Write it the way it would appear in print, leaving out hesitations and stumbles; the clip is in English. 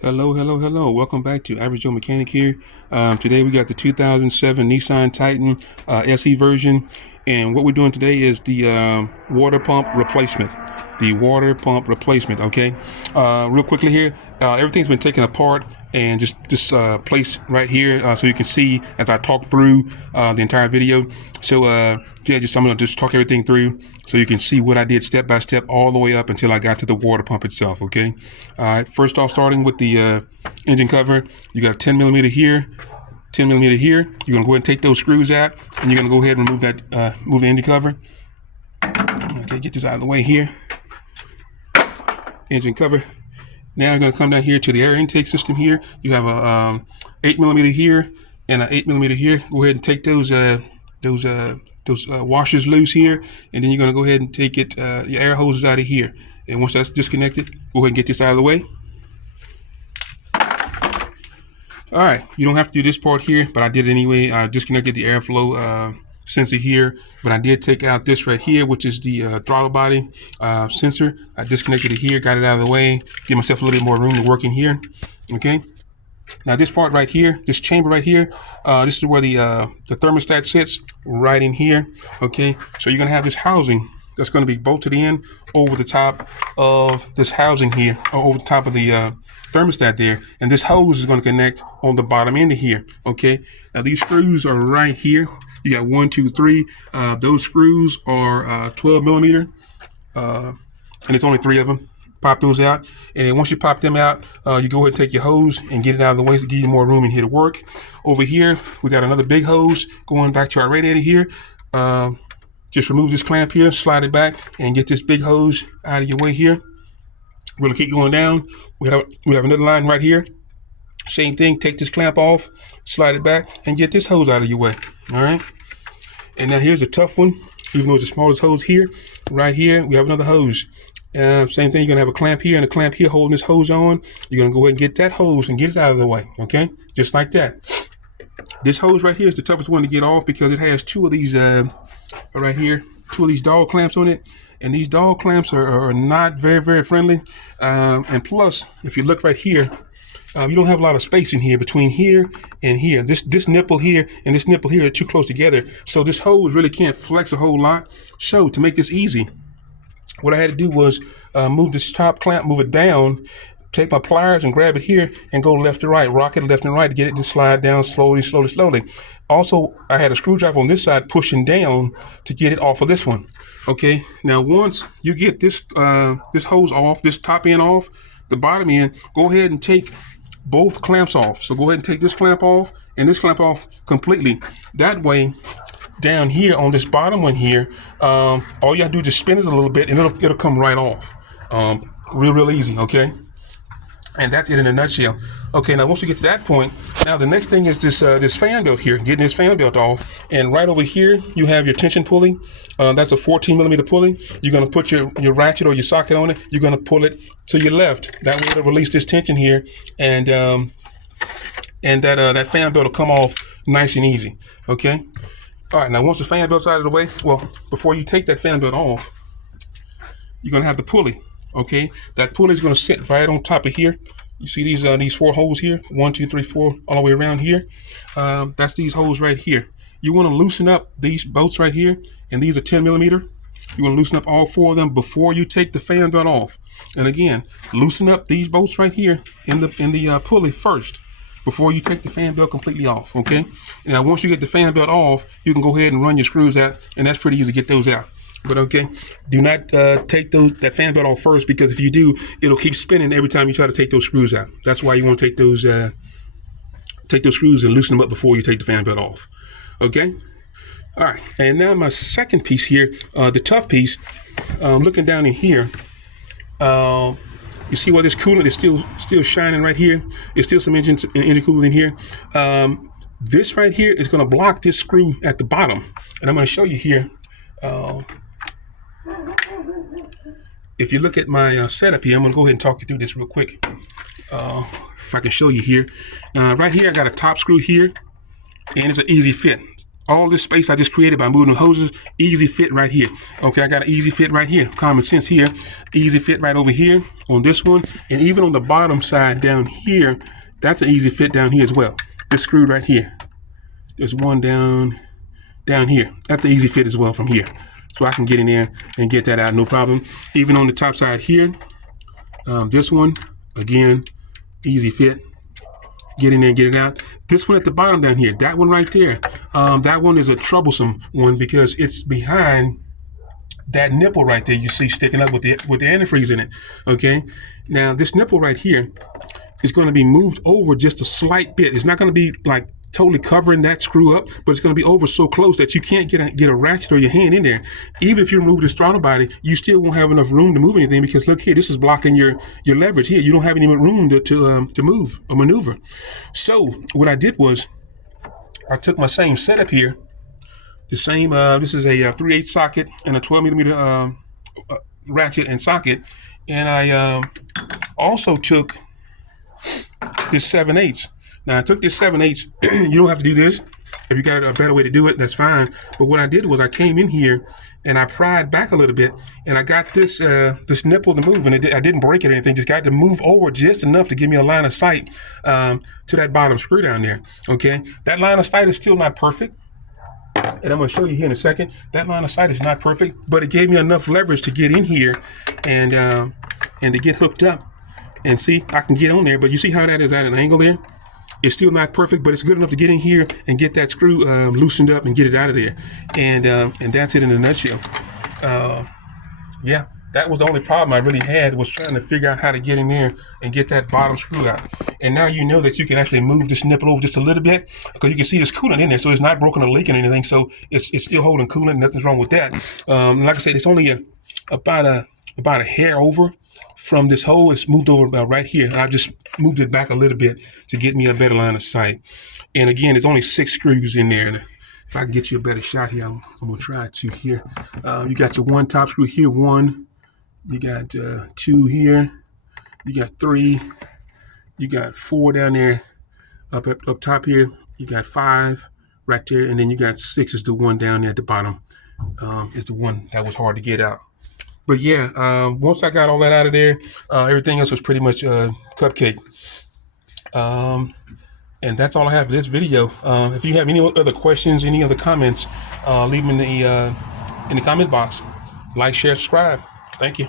Hello, hello, hello. Welcome back to Average Joe Mechanic here. Today we got the 2007 Nissan Titan SE version. And what we're doing today is the water pump replacement. The water pump replacement, okay? Real quickly here, everything's been taken apart and just placed right here so you can see as I talk through the entire video. So I'm gonna just talk everything through so you can see what I did step by step all the way up until I got to the water pump itself, okay? First off, starting with the engine cover, you got a 10 millimeter here, 10 millimeter here. You're gonna go ahead and take those screws out, and you're gonna go ahead and remove that, move the engine cover. Okay, get this out of the way here. Engine cover. Now you're gonna come down here to the air intake system here. You have a 8 millimeter here and an 8 millimeter here. Go ahead and take those washers loose here, and then you're gonna go ahead and take your air hoses out of here. And once that's disconnected, go ahead and get this out of the way. All right, you don't have to do this part here, but I did it anyway. I disconnected the airflow sensor here, but I did take out this right here, which is the throttle body sensor. I disconnected it here, got it out of the way, give myself a little bit more room to work in here. Okay. Now this part right here, this chamber right here, this is where the thermostat sits, right in here. Okay, so you're gonna have this housing that's gonna be bolted in over the top of this housing here, or over the top of the thermostat there, and this hose is gonna connect on the bottom end of here. Okay, now these screws are right here. You got 1, 2, 3. Those screws are 12 millimeter, and it's only 3 of them. Pop those out, and then once you pop them out, you go ahead and take your hose and get it out of the way to give you more room in here to work. Over here, we got another big hose going back to our radiator here. Just remove this clamp here, slide it back, and get this big hose out of your way here. We're gonna keep going down. We have another line right here. Same thing, take this clamp off, slide it back, and get this hose out of your way. All right. And now here's a tough one. Even though it's the smallest hose here, right here, we have another hose. Same thing, you're gonna have a clamp here and a clamp here holding this hose on. You're gonna go ahead and get that hose and get it out of the way, okay? Just like that. This hose right here is the toughest one to get off because it has two of these, right here, two of these dog clamps on it. And these dog clamps are not very, very friendly. And plus, if you look right here, you don't have a lot of space in here between here and here. This nipple here and this nipple here are too close together. So this hose really can't flex a whole lot. So to make this easy, what I had to do was move this top clamp, move it down, take my pliers and grab it here and go left to right, rock it left and right to get it to slide down slowly, slowly, slowly. Also, I had a screwdriver on this side pushing down to get it off of this one. Okay, now once you get this this hose off, this top end off, the bottom end, go ahead and take both clamps off. So go ahead and take this clamp off and this clamp off completely. That way, down here on this bottom one here, all you have to do is just spin it a little bit and it'll come right off. Real easy, okay? And that's it in a nutshell. Okay, now once we get to that point, now the next thing is this fan belt here, getting this fan belt off. And right over here, you have your tension pulley. That's a 14 millimeter pulley. You're gonna put your ratchet or your socket on it. You're gonna pull it to your left. That way it'll release this tension here, and that fan belt will come off nice and easy, okay? All right, now once the fan belt's out of the way, well, before you take that fan belt off, you're gonna have the pulley, okay? That pulley is gonna sit right on top of here. You see these 4 holes here, 1, 2, 3, 4, all the way around here. That's these holes right here. You wanna loosen up these bolts right here, and these are 10 millimeter. You wanna loosen up all 4 of them before you take the fan belt off. And again, loosen up these bolts right here in the pulley first, before you take the fan belt completely off, okay? Now, once you get the fan belt off, you can go ahead and run your screws out, and that's pretty easy to get those out. But okay, do not take that fan belt off first, because if you do, it'll keep spinning every time you try to take those screws out. That's why you want to take those screws and loosen them up before you take the fan belt off, okay? All right, and now my second piece here, the tough piece, looking down in here, you see why this coolant is still shining right here? There's still some engine coolant in here. This right here is going to block this screw at the bottom, and I'm going to show you here. If you look at my setup here, I'm going to go ahead and talk you through this real quick. If I can show you here. Right here, I got a top screw here, and it's an easy fit. all this space I just created by moving the hoses, easy fit right here. Okay, I got an easy fit right here. Common sense here. Easy fit right over here on this one. And even on the bottom side down here, that's an easy fit down here as well. This screwed right here. There's one down here. That's an easy fit as well from here. So I can get in there and get that out, no problem. Even on the top side here, this one, again, easy fit. Get in there and get it out. This one at the bottom down here, that one right there, that one is a troublesome one because it's behind that nipple right there you see sticking up with the antifreeze in it. Okay, now this nipple right here is going to be moved over just a slight bit. It's not going to be like totally covering that screw up, but it's going to be over so close that you can't get a ratchet or your hand in there. Even if you remove this throttle body, you still won't have enough room to move anything because look here, this is blocking your leverage here. You don't have any room to move or maneuver. So what I did was I took my same setup here, the same, this is a 3/8 socket and a 12 millimeter ratchet and socket, and I also took this 7/8. Now I took this 7/8. You don't have to do this. If you got a better way to do it, that's fine. But what I did was I came in here and I pried back a little bit, and I got this this nipple to move, and I didn't break it or anything. Just got to move over just enough to give me a line of sight to that bottom screw down there. Okay, that line of sight is still not perfect, and I'm going to show you here in a second. That line of sight is not perfect, but it gave me enough leverage to get in here and to get hooked up. And see, I can get on there, but you see how that is at an angle there? It's still not perfect, but it's good enough to get in here and get that screw loosened up and get it out of there. And that's it in a nutshell. Yeah, that was the only problem I really had, was trying to figure out how to get in there and get that bottom screw out. And now you know that you can actually move this nipple over just a little bit, because you can see there's coolant in there, so it's not broken or leaking or anything. So it's still holding coolant. Nothing's wrong with that. Like I said, it's only about a hair over from this hole. It's moved over about right here, and I just moved it back a little bit to get me a better line of sight. And again, there's only 6 screws in there. And if I can get you a better shot here, I'm gonna try to here. You got your one top screw here, one. You got 2 here. You got 3. You got 4 down there, up top here. You got 5 right there, and then you got 6 is the one down there at the bottom. Is the one that was hard to get out. But yeah, once I got all that out of there, everything else was pretty much cupcake. And that's all I have for this video. If you have any other questions, any other comments, leave them in the comment box. Like, share, subscribe. Thank you.